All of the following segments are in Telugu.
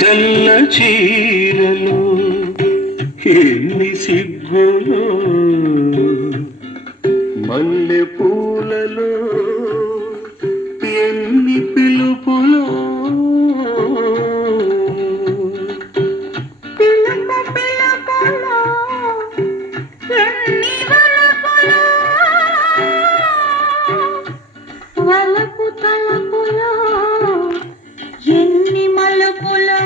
తెల్ల చీరలు ఎన్ని సిగ్గులు మల్లె పూలలో ఎన్ని పిలుపులు వలపు తలపులో ఎన్ని మలుపులో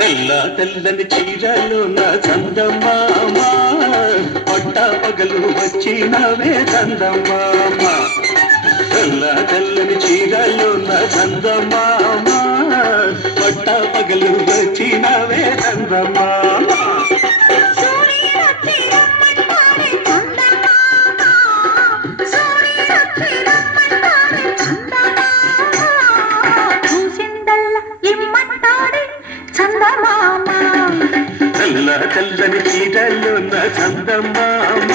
తెల్ల తెల్లని చీరలు నా చందమామ పట్ట పగలు వచ్చినవే చందమామ తెల్ల తెల్లని చీరలు నా చందమామ పట్ట పగలు వచ్చినవే చందమామ తెల్ల తెల్లని చీరలు నా చందమామ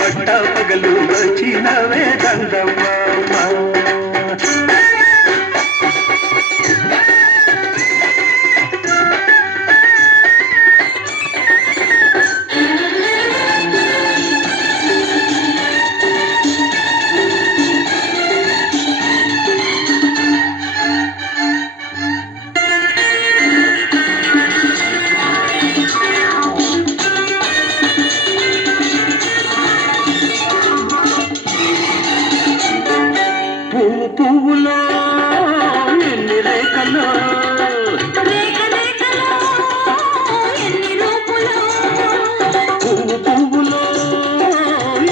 పట్ట పగలు వచ్చినవే చందమామ పువ్వులో ఎన్ని రేఖలు పువ్వులో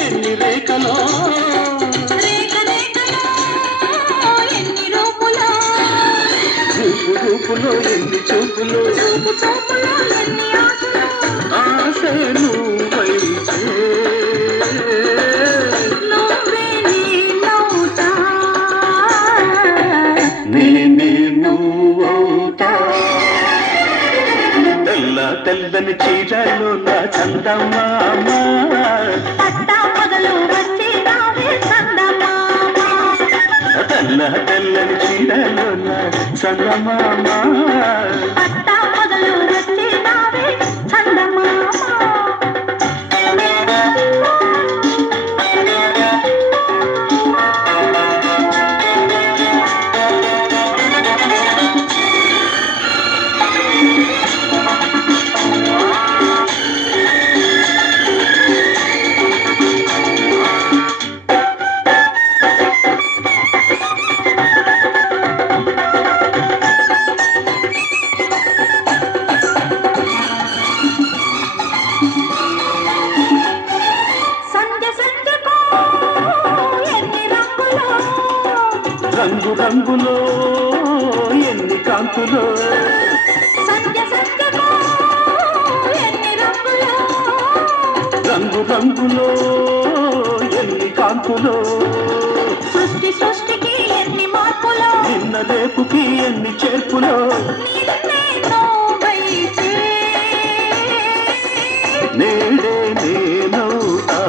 ఎన్ని రేఖలు రూపులో ఎన్ని చూపులు ఆశను వైతే తెల్లని చీరలు నా చందమామ పట్టా పగలు వచ్చినావే చందమామ తెల్ల తెల్లని చీరలు నా చందమామ పట్టా పగలు వచ్చినావే చందమామ రంగు రంగులో ఎన్ని కాంతులో రంగు రంగులో ఎన్ని కాంతులో సృష్టి సృష్టికి ఎన్ని మార్పులో నిన్న రేపుకి ఎన్ని చేర్పులో నేడే నేనవుతా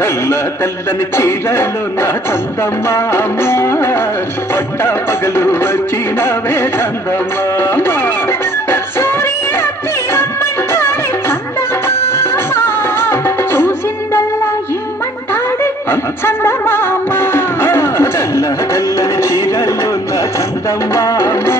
తెల్ల తెల్లని చీరలు నా చందమామ పట్ట పగలు వచ్చినవే చందమామ చూసిందల్లా ఇమ్మంటాడే చందమామ తెల్ల తెల్లని చీరలు నా చందమామ